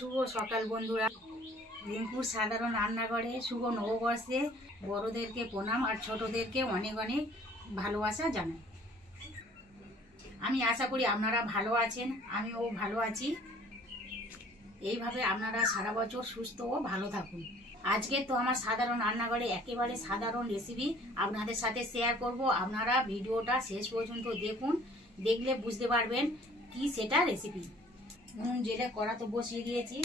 শুভ সকাল বন্ধুরা। রিঙ্কুর সাধারণ রান্নাঘরে শুভ নববর্ষে বড়দেরকে প্রণাম আর ছোটদেরকে অনেক অনেক ভালোবাসা জানাই। আমি আশা করি আপনারা ভালো আছেন, আমিও ভালো আছি। এইভাবে আপনারা সারা বছর সুস্থ ও ভালো থাকুন। আজকে তো আমার সাধারণ রান্নাঘরে একেবারে সাধারণ রেসিপি আপনাদের সাথে শেয়ার করব। আপনারা ভিডিওটা শেষ পর্যন্ত দেখুন, দেখলে বুঝতে পারবেন কি সেটা রেসিপি। নুন জেলে কড়া তো বসিয়ে দিয়েছি,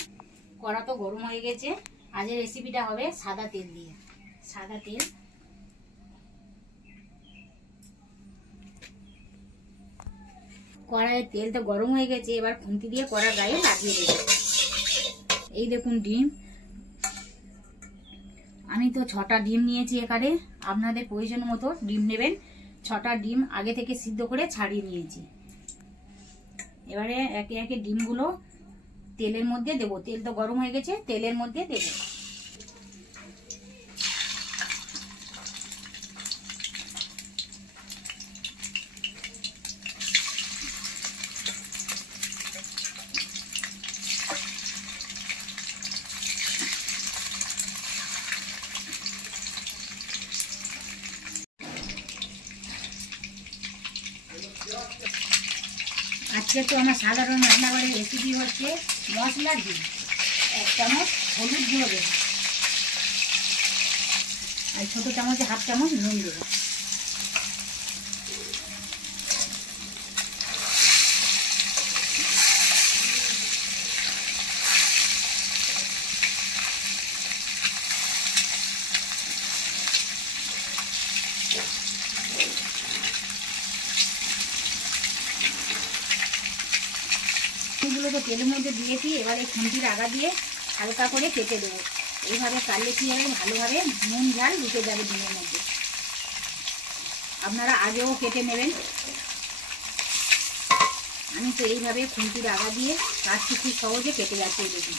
কড়া তো গরম হয়ে গেছে। আজকের রেসিপিটা হবে সাদা তেল দিয়ে। সাদা তেল, কড়াইয়ের তেল তো গরম হয়ে গেছে। এবার খুন্তি দিয়ে কড়ার গায়ে লাগিয়ে দেব। এই দেখুন ডিম, আমি তো 6টা ডিম নিয়েছি এখানে। আপনাদের প্রয়োজন মতো ডিম নেবেন। 6টা ডিম আগে থেকে সিদ্ধ করে ছাড়িয়ে নিয়েছি। এবারে একে একে ডিমগুলো তেলের মধ্যে দেব। তেল তো গরম হয়ে গেছে, তেলের মধ্যে দেব। আজকে তো আমার সাধারণ রান্নাঘরের রেসিপি হচ্ছে মশলা ডিম। 1 চামচ হলুদ গুঁড়ো দেব, আর ছোটো চামচে 1/2 চামচ নুন দেব। গুলো তো তেলের মধ্যে দিয়েছি। এবার এই খুন্তির আগা দিয়ে হালকা করে কেটে দেবো। এইভাবে কাটলে কি হবে, ভালোভাবে নুন ঝাল ঢুকে যাবে ডিমের মধ্যে। আপনারা আগেও কেটে নেবেন। আমি তো এইভাবে খুন্তির আগা দিয়ে কাটছি, খুব সহজে কেটে যাচ্ছে। দেখুন,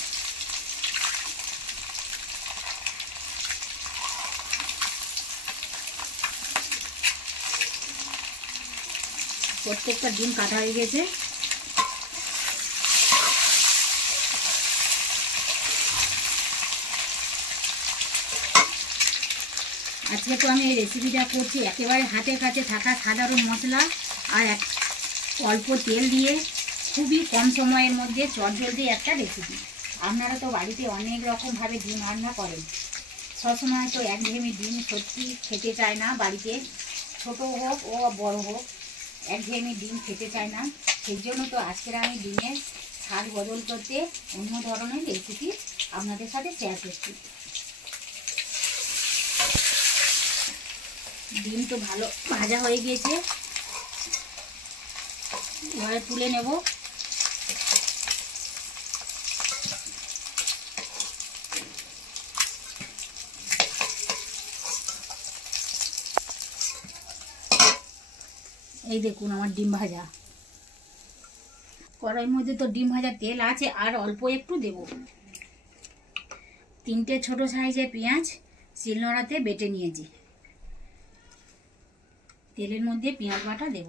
প্রত্যেকটা ডিম কাটা হয়ে গেছে। আজকে তো আমি এই রেসিপিটা করছি একেবারে হাতের কাছে থাকা সাধারণ মশলা আর অল্প তেল দিয়ে, খুবই কম সময়ের মধ্যে চটজলদি একটা রেসিপি। আপনারা তো বাড়িতে অনেক রকমভাবে ডিম রান্না করেন। সবসময় তো একঘেয়েমি ডিম সত্যি খেতে চায় না বাড়িতে, ছোট হোক ও বড় হোক, একঘেয়েমি ডিম খেতে চায় না। সেই জন্য তো আজকের আমি ডিমের স্বাদ বদল করতে অন্য ধরনের রেসিপি আপনাদের সাথে শেয়ার করছি। ডিম তো ভালো ভাজা হয়ে গিয়েছে, এবারে তুলে নেব। এই দেখুন আমার ডিম ভাজা। কড়াইয়ের মধ্যে তো ডিম ভাজা তেল আছে, আর অল্প একটু দেব। 3টে ছোট সাইজের পেঁয়াজ শিলনোড়াতে বেটে নিয়েছি। তেলের মধ্যে পেঁয়াজ বাটা দেব।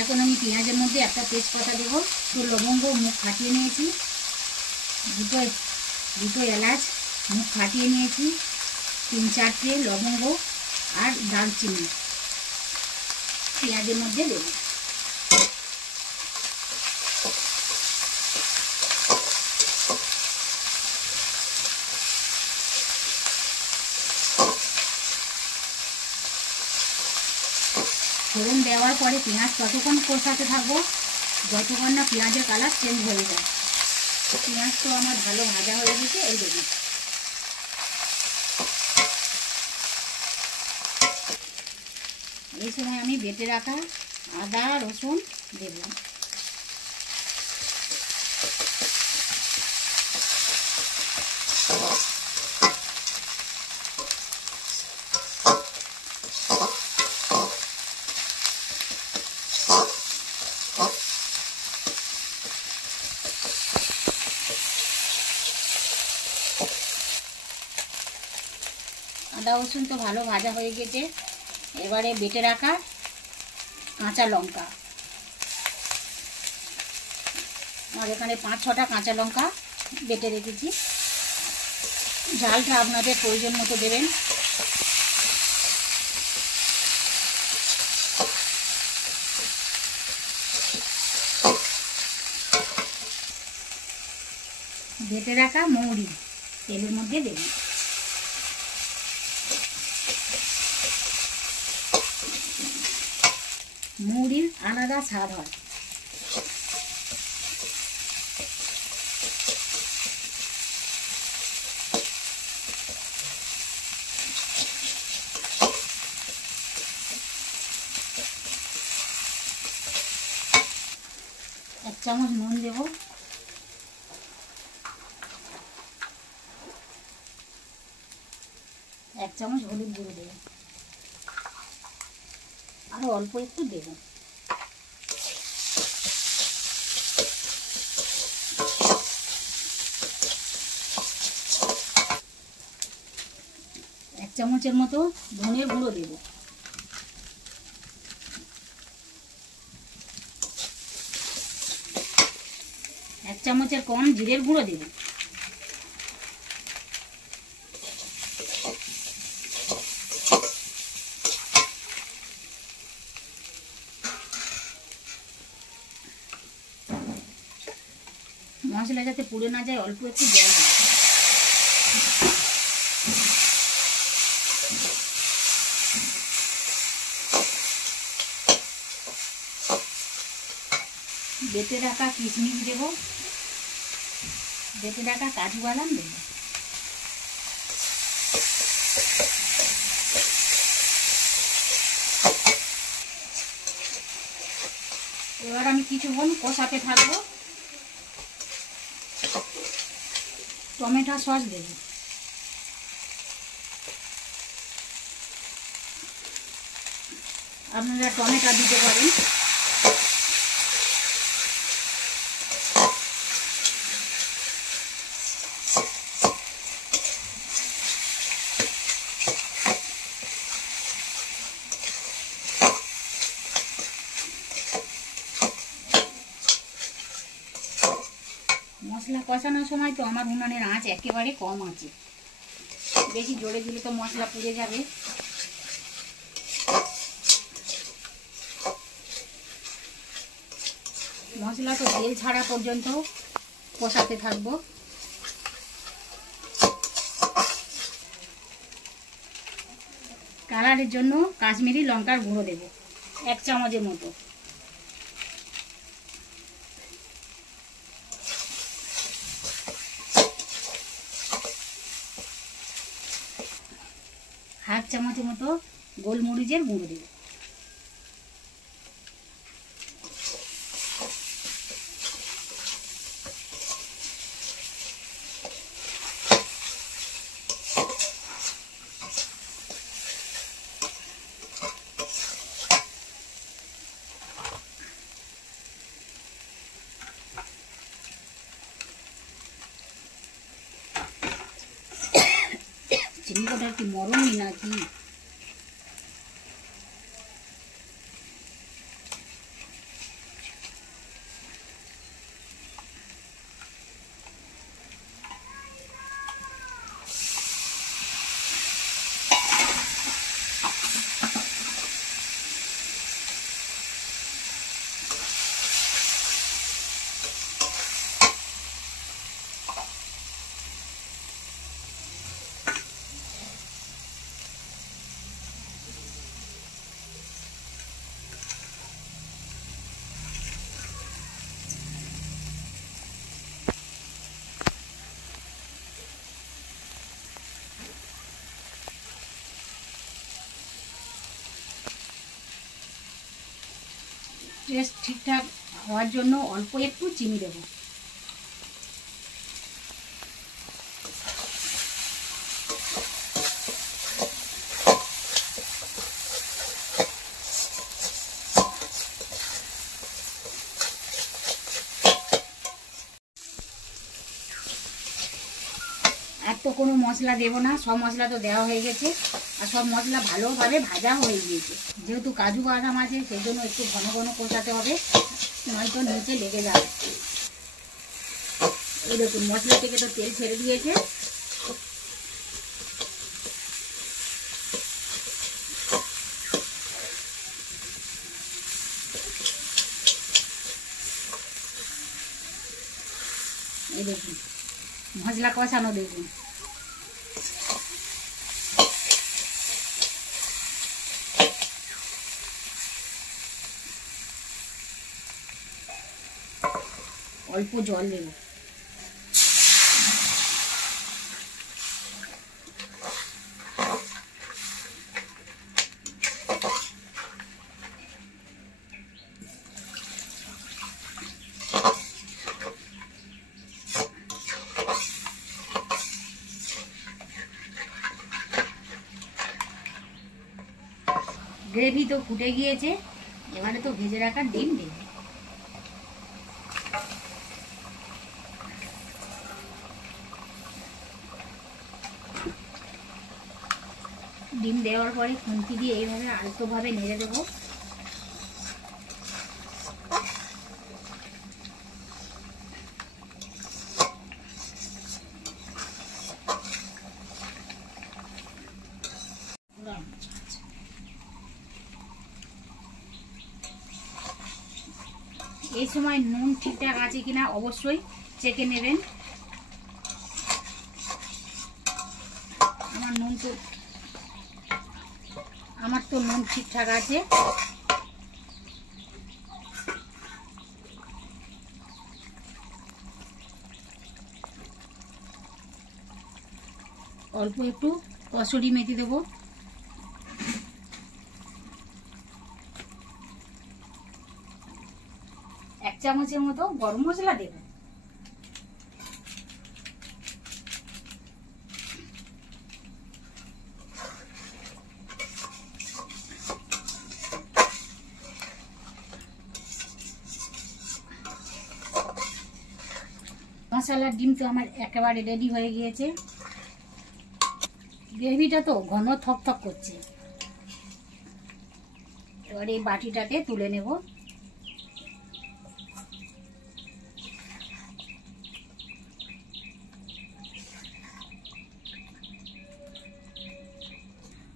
এখন আমি পেঁয়াজের মধ্যে একটা তেজপাতা দেব, একটু লবঙ্গ মুখ ফাটিয়ে নিয়েছি, দুটো এলাচ মুখ ফাটিয়ে নিয়েছি, 3-4টে লবঙ্গ আর দারচিনি পেঁয়াজের মধ্যে দেব। ফোড়ন দেওয়ার পরে পেঁয়াজ ততক্ষণ কষাতে থাকবো যতক্ষণ না পেঁয়াজের কালার চেঞ্জ হয়ে যায়। পেঁয়াজ তো আমার ভালো ভাজা হয়ে গেছে। এই দেখুন, এই সময় আমি বেটে রাখা আদা রসুন দেব। আদা রসুন তো ভালো ভাজা হয়ে গেছে। এবারে বেটে রাখা কাঁচা লঙ্কা, আর এখানে 5-6টা কাঁচা লঙ্কা বেটে রেখেছি। ঝালটা আপনাদের প্রয়োজন মতো দেবেন। বেটে রাখা মৌরি তেলের মধ্যে দেবেন। মৌরির আলাদা স্বাদ হয়। এক চামচ নুন দেব, এক চামচ হলুদ গুঁড়ো দেব, আরো অল্প একটু দেব। এক চামচের মতো ধনের গুঁড়ো দেব। এক চামচের কম জিরের গুঁড়ো দেব। মশলা যাতে পুড়ে না যায় অল্প একটু জল দেব। বেটে রাখা কিশমিশ দেব, বেটে রাখা কাজু বাদাম দেব। এবার আমি কিছুক্ষণ কষাতে থাকবো। টমেটো সস দেব। আপনারা টমেটো দিতে পারেন। মশলা কষানোর সময় তো আমার উনানের আঁচ একেবারে কম আছে, বেশি জোরে দিলে তো মশলা পুড়ে যাবে। মশলা তো তেল ছাড়া পর্যন্ত কষাতে থাকবো। কালারের জন্য কাশ্মীরি লঙ্কার গুঁড়ো দেব 1 চামচের মতো। হাফ চামচের মতো গোলমরিচের গুঁড়ো দেব। চিনিটা কি মরমই নাকি? টেস্ট ঠিকঠাক হওয়ার জন্য অল্প একটু চিনি দেব। আর তো কোনো মশলা দেবো না, সব মশলা তো দেওয়া হয়ে গেছে আর সব মশলা ভালোভাবে ভাজা হয়ে গিয়েছে। যেহেতু কাজু বাদাম আছে সেই জন্য একটু ঘন ঘন কষাতে হবে, নয়তো নিচে লেগে যাবে। এই দেখুন মশলা থেকে তো তেল ছেড়ে দিয়েছে। এই দেখুন মশলা কষানো দেখুন। অল্প জল দেব। গ্রেভি তো ফুটে গিয়েছে, এবারে তো ভেজে রাখা ডিম দেব। ডিম দেওয়ার পরে খুন্তি দিয়ে এইভাবে আলতোভাবে নেড়ে দেবো। এই সময় নুন ঠিকঠাক আছে কিনা অবশ্যই চেখে নেবেন। আমার তো নুন ঠিকঠাক আছে। অল্প একটু কসুরি মেথি দেবো। এক চামচের মতো গরম মশলা দেব। মশলার ডিম তো আমার একেবারে রেডি হয়ে গিয়েছে। গ্রেভিটা তো ঘন থক থক করছে। এবার এই বাটিটাকে তুলে নেব।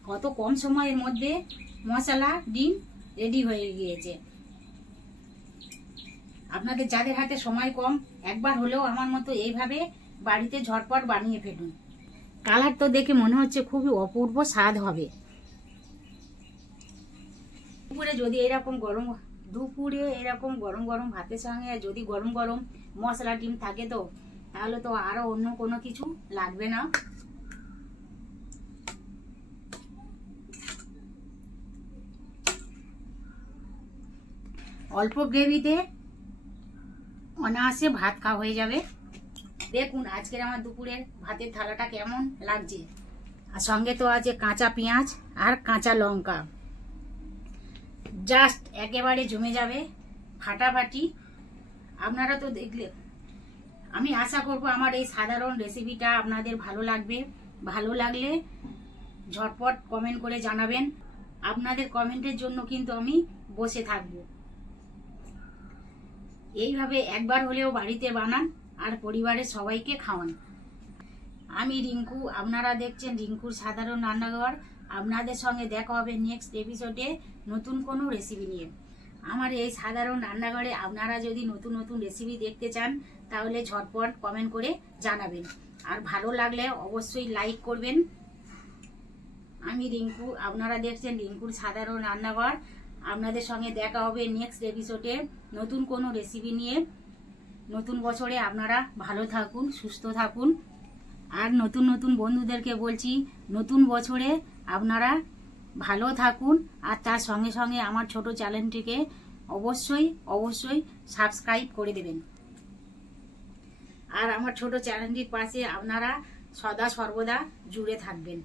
কত কম সময়ের মধ্যে মশলা ডিম রেডি হয়ে গিয়েছে। আপনাদের যাদের হাতে সময় কম, একবার হলেও আমার মতো এইভাবে বাড়িতে ঝটপট বানিয়ে ফেলুন। কালার তো দেখে মনে হচ্ছে খুবই অপূর্ব স্বাদ হবে। দুপুরে এরকম গরম গরম ভাতের সঙ্গে যদি গরম গরম মশলা ডিম থাকে তো তাহলে তো আরো অন্য কোনো কিছু লাগবে না। অল্প গ্রেভিতে অনায়াসে ভাত খাওয়া হয়ে যাবে। দেখুন আজকের আমার দুপুরের ভাতের থালাটা কেমন লাগছে। আর সঙ্গে তো আছে কাঁচা পেঁয়াজ আর কাঁচা লঙ্কা, জাস্ট একেবারে জমে যাবে, ফাটাফাটি। আপনারা তো দেখলে, আমি আশা করব আমার এই সাধারণ রেসিপিটা আপনাদের ভালো লাগবে। ভালো লাগলে ঝটপট কমেন্ট করে জানাবেন। আপনাদের কমেন্টের জন্য কিন্তু আমি বসে থাকব। এইভাবে একবার হলেও বাড়িতে বানান আর পরিবারের সবাইকে খাওয়ান। আমি রিঙ্কু, আপনারা দেখছেন রিঙ্কুর সাধারণ রান্নাঘর। আপনাদের সঙ্গে দেখা হবে নেক্সট এপিসোডে নতুন কোনো রেসিপি নিয়ে। আমার এই সাধারণ রান্নাঘরে আপনারা যদি নতুন নতুন রেসিপি দেখতে চান তাহলে ঝটপট কমেন্ট করে জানাবেন। আর ভালো লাগলে অবশ্যই লাইক করবেন। আমি রিঙ্কু, আপনারা দেখছেন রিঙ্কুর সাধারণ রান্নাঘর। আপনাদের সঙ্গে দেখা হবে নেক্সট এপিসোডে নতুন কোনো রেসিপি নিয়ে। নতুন বছরে আপনারা ভালো থাকুন, সুস্থ থাকুন। আর নতুন নতুন বন্ধুদেরকে বলছি নতুন বছরে আপনারা ভালো থাকুন। আর তার সঙ্গে সঙ্গে আমার ছোট চ্যানেলটিকে অবশ্যই সাবস্ক্রাইব করে দেবেন। আর আমার ছোট চ্যানেলটির পাশে আপনারা সদা সর্বদা জুড়ে থাকবেন।